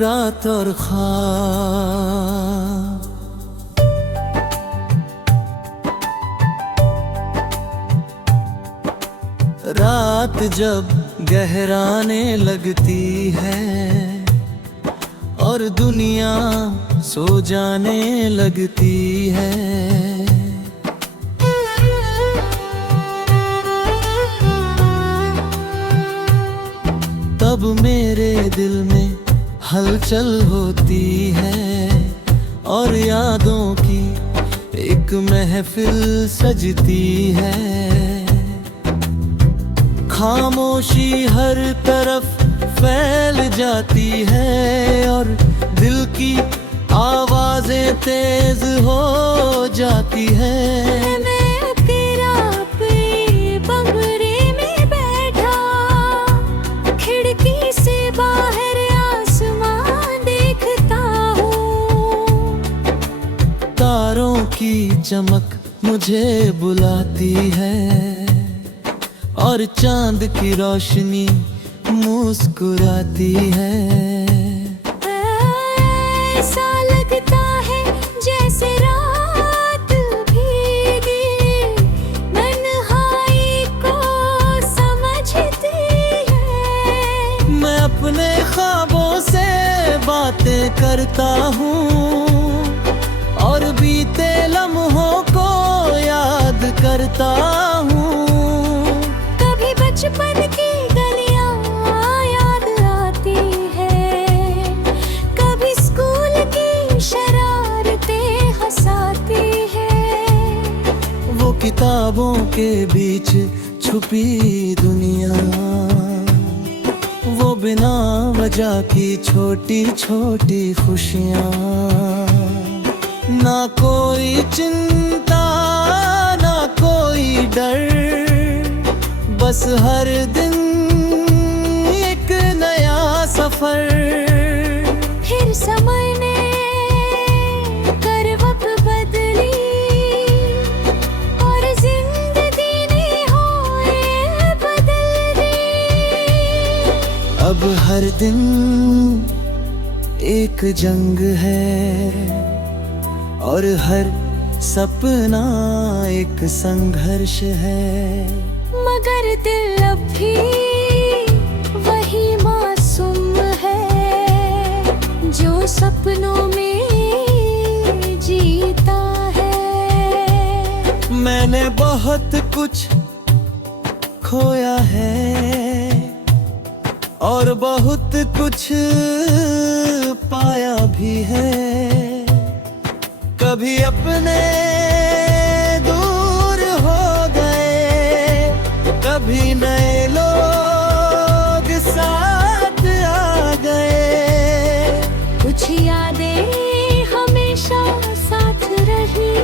रात और ख्वाब। रात जब गहराने लगती है और दुनिया सो जाने लगती है, तब मेरे दिल में हलचल होती है और यादों की एक महफिल सजती है। खामोशी हर तरफ फैल जाती है और दिल की आवाजें तेज हो जाती है। मैं तेरा अपने बंगले में बैठा, खिड़की से बाहर आसमान देखता हूँ। तारों की चमक मुझे बुलाती है और चांद की रोशनी मुस्कुराती है। ऐसा लगता है जैसे रात भीगी तन्हाई को समझती है। मैं अपने ख्वाबों से बातें करता हूँ और बीते लम्हों को याद करता हूँ। बचपन की गलियां याद आती है, कभी स्कूल की शरारतें हंसाती है। वो किताबों के बीच छुपी दुनिया, वो बिना वजह की छोटी छोटी खुशियाँ। ना कोई चिंता ना कोई डर, बस हर दिन एक नया सफर। फिर समय ने करवट बदली और जिंदगी ने होए बदल दी। अब हर दिन एक जंग है और हर सपना एक संघर्ष है। मगर दिल अब भी वही मासूम है जो सपनों में जीता है। मैंने बहुत कुछ खोया है और बहुत कुछ पाया भी है। कभी अपने कभी नए लोग साथ आ गए। कुछ यादें हमेशा साथ रही,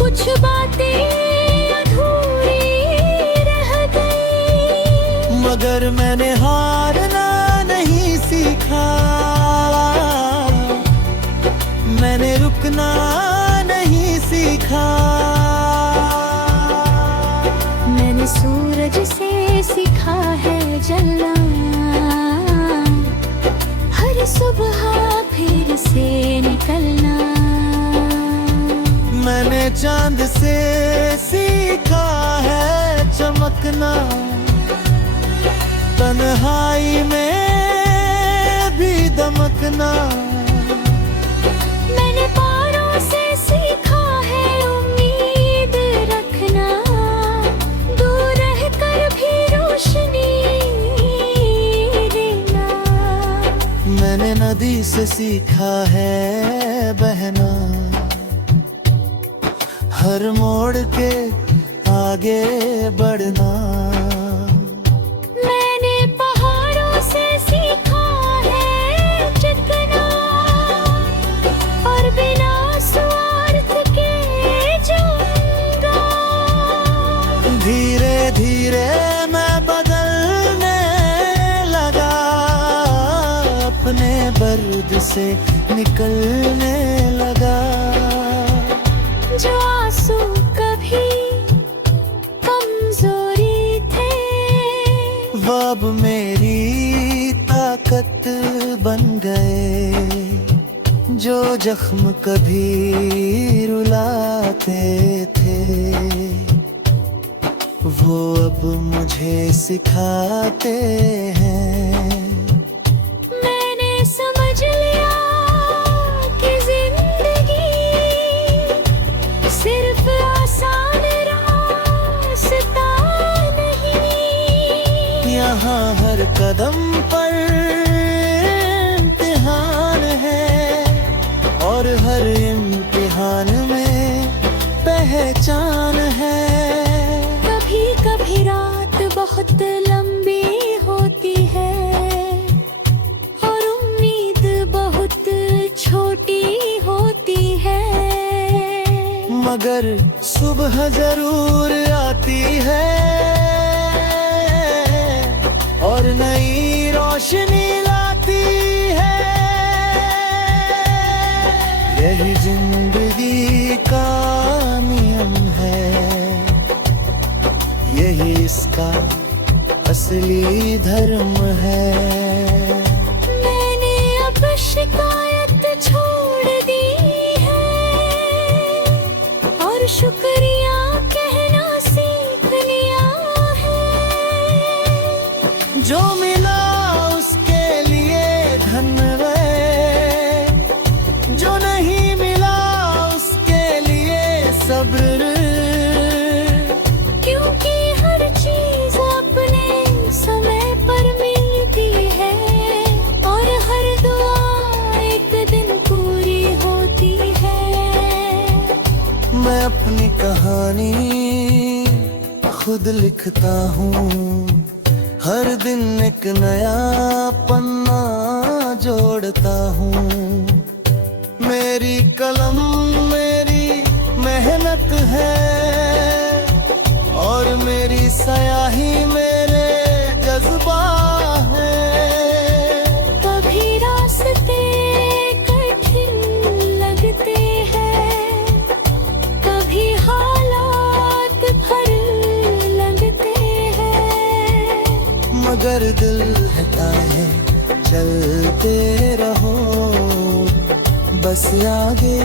कुछ बातें अधूरी रह गई। मगर मैंने हारना नहीं सीखा, मैंने रुकना नहीं सीखा। सूरज से सीखा है जलना, हर सुबह फिर से निकलना। मैंने चांद से सीखा है चमकना, तन्हाई में भी दमकना। मैंने पारों से सीखा है उम्मीद रखना, मैंने नदी से सीखा है बहना, हर मोड़ के आगे बढ़ना। मैंने पहाड़ों से सीखा है चलना और बिना स्वार्थ के जाऊंगा। धीरे धीरे मैं बदलने लगा, अपने दर्द से निकलने लगा। जो आंसू कभी कमजोरी थे, वो अब मेरी ताकत जख्म कभी रुलाते थे, वो अब मुझे सिखाते हैं। मैंने समझ लिया कि जिंदगी सिर्फ आसान रास्ता नहीं। यहाँ हर कदम पर इम्तिहान है, और हर इम्तिहान में पहचान है। कभी कभी रात बहुत लंबी होती है, और उम्मीद बहुत छोटी होती है। मगर सुबह जरूर आती है, और नई रोशनी लाती है। यही जिंदगी का नियम है, यही इसका असली धर्म है। मैंने अब शिकायत छोड़ दी है, और शुक्रिया कहना सीख लिया है। जो मिला उसके लिए धन्यवाद, जो नहीं मिला उसके लिए सब्र। क्योंकि हर चीज अपने समय पर मिलती है, और हर दुआ एक दिन पूरी होती है। मैं अपनी कहानी खुद लिखता हूँ, हर दिन एक नया पन्ना जोड़ता हूँ। मेरी कलम मेरी मेहनत है, और मेरी स्याही मेरे जज्बा है। कभी रास्ते कठिन लगते हैं, कभी हालात भर लगते हैं। मगर दिल कहता है चलते रहो, बस आगे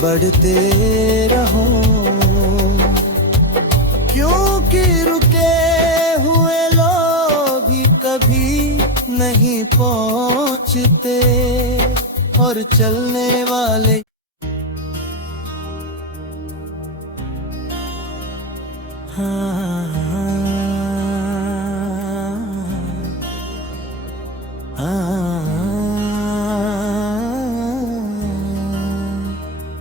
बढ़ते रहो। क्योंकि रुके हुए लोग भी कभी नहीं पहुंचते, और चलने वाले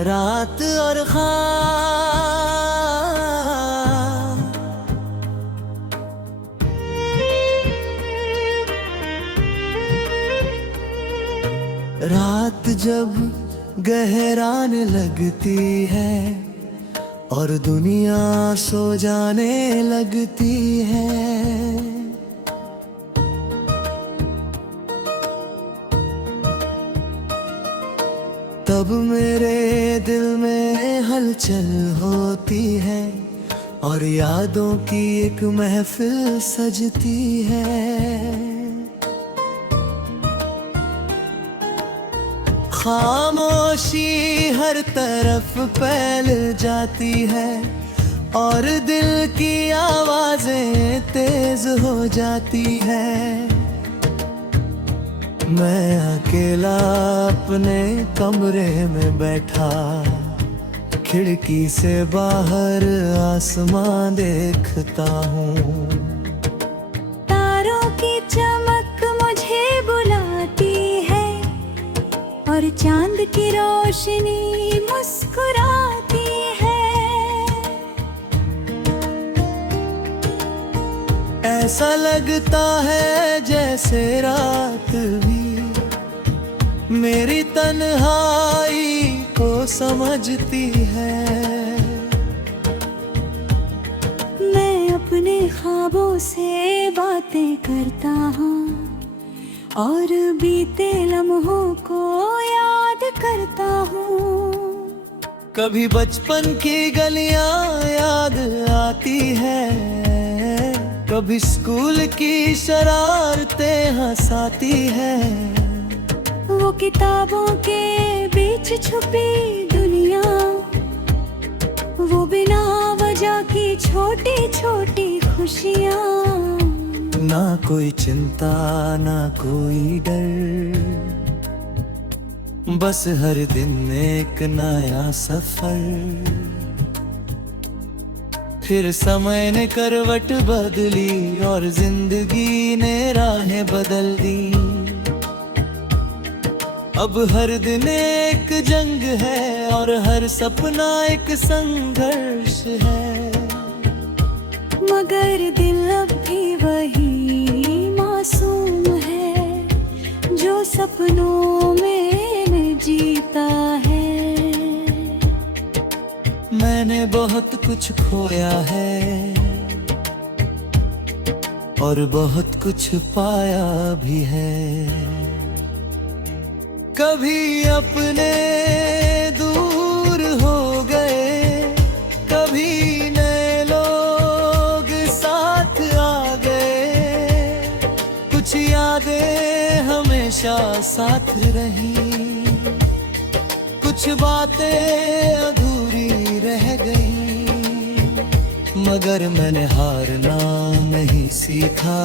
रात और रात जब गहराने लगती है, और दुनिया सो जाने लगती है। तब मेरे दिल में हलचल होती है, और यादों की एक महफिल सजती है। खामोशी हर तरफ फैल जाती है, और दिल की आवाजें तेज हो जाती है। मैं अकेला अपने कमरे में बैठा, खिड़की से बाहर आसमां देखता हूँ। तारों की चमक मुझे बुलाती है, और चांद की रोशनी मुस्कुराती है। ऐसा लगता है जैसे रात भी मेरी तन्हाई को समझती है। मैं अपने ख्वाबों से बातें करता हूँ, और बीते लम्हों को याद करता हूँ। कभी बचपन की गलियां याद आती है, कभी स्कूल की शरारतें हंसाती है। वो दो किताबों के बीच छुपी दुनिया, वो बिना वजह की छोटी छोटी खुशियाँ। ना कोई चिंता ना कोई डर, बस हर दिन एक नया सफर। फिर समय ने करवट बदली और जिंदगी ने राहें बदल दी। अब हर दिन एक जंग है और हर सपना एक संघर्ष है, मगर दिल अब भी वही मासूम है जो सपनों में जीता है। मैंने बहुत कुछ खोया है और बहुत कुछ पाया भी है। कभी अपने दूर हो गए, कभी नए लोग साथ आ गए। कुछ यादें हमेशा साथ रही, कुछ बातें अधूरी रह गई। मगर मैंने हारना नहीं सीखा,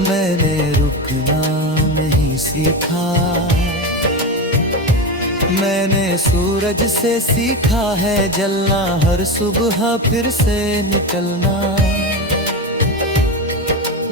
मैंने रुकना नहीं सीखा। मैंने सूरज से सीखा है जलना, हर सुबह फिर से निकलना।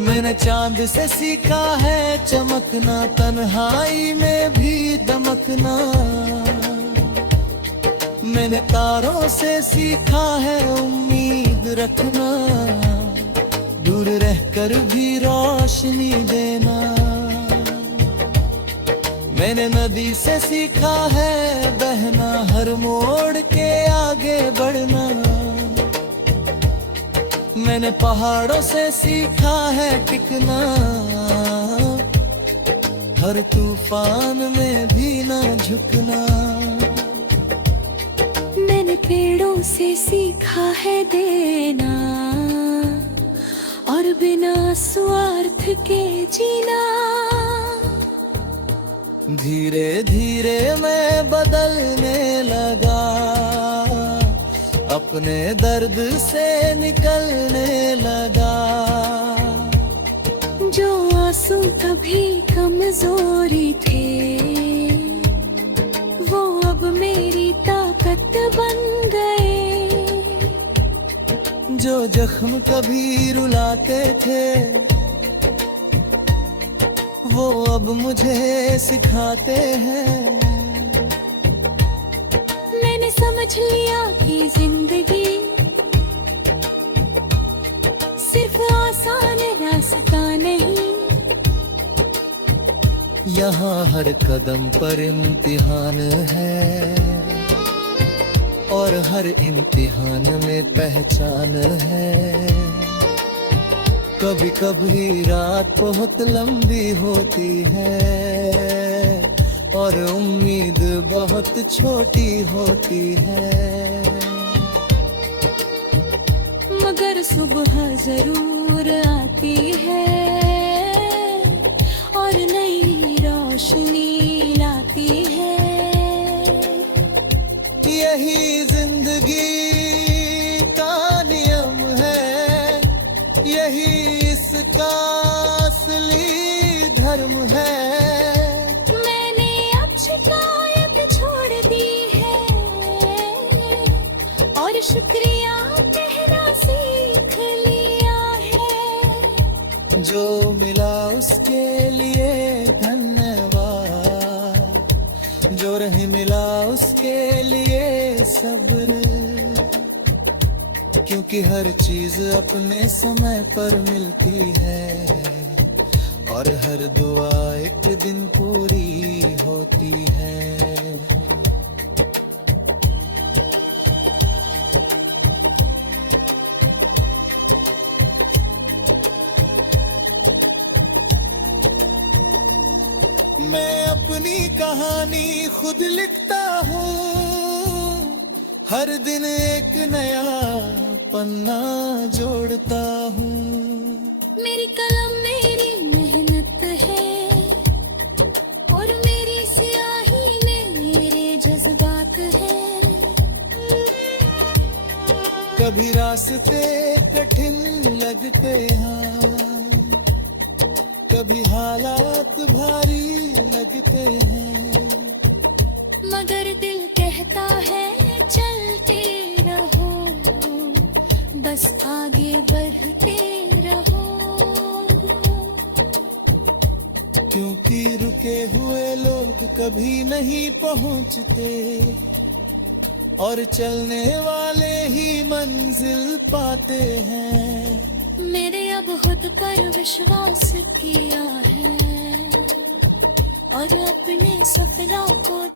मैंने चांद से सीखा है चमकना, तन्हाई में भी दमकना। मैंने तारों से सीखा है उम्मीद रखना, दूर रहकर भी रोशनी देना। मैंने नदी से सीखा है बहना, हर मोड़ के आगे बढ़ना। मैंने पहाड़ों से सीखा है टिकना, हर तूफान में भी ना झुकना। मैंने पेड़ों से सीखा है देना और बिना स्वार्थ के जीना। धीरे धीरे मैं बदलने लगा, अपने दर्द से निकलने लगा। जो आंसू कभी कमजोरी थे, वो अब मेरी ताकत बन गए। जो जख्म कभी रुलाते थे, वो अब मुझे सिखाते हैं। मैंने समझ लिया कि जिंदगी सिर्फ आसान रास्ता नहीं, यहाँ हर कदम पर इम्तिहान है और हर इम्तिहान में पहचान है। कभी कभी रात बहुत लंबी होती है और उम्मीद बहुत छोटी होती है। मगर सुबह जरूर आती है और नई रोशनी लाती है। यही जिंदगी का नियम है, यही इसका असली धर्म है। मैंने अब शिकायत छोड़ दी है और शुक्रिया कहना सीख लिया है। जो मिला उसके लिए धन्यवाद, जो नहीं मिला उसके लिए सब्र। क्योंकि हर चीज अपने समय पर मिलती है और हर दुआ एक दिन पूरी होती है। मैं अपनी कहानी खुद लिखता हूँ, हर दिन एक नया पन्ना जोड़ता हूँ। मेरी कलम मेरी मेहनत है कभी रास्ते कठिन लगते हैं, कभी हालात भारी लगते हैं, मगर दिल कहता है चलते रहो, बस आगे बढ़ते रहो। क्योंकि रुके हुए लोग कभी नहीं पहुंचते और चलने वाले ही मंजिल पाते हैं। मेरे अब खुद पर विश्वास किया है और अपने सपनों को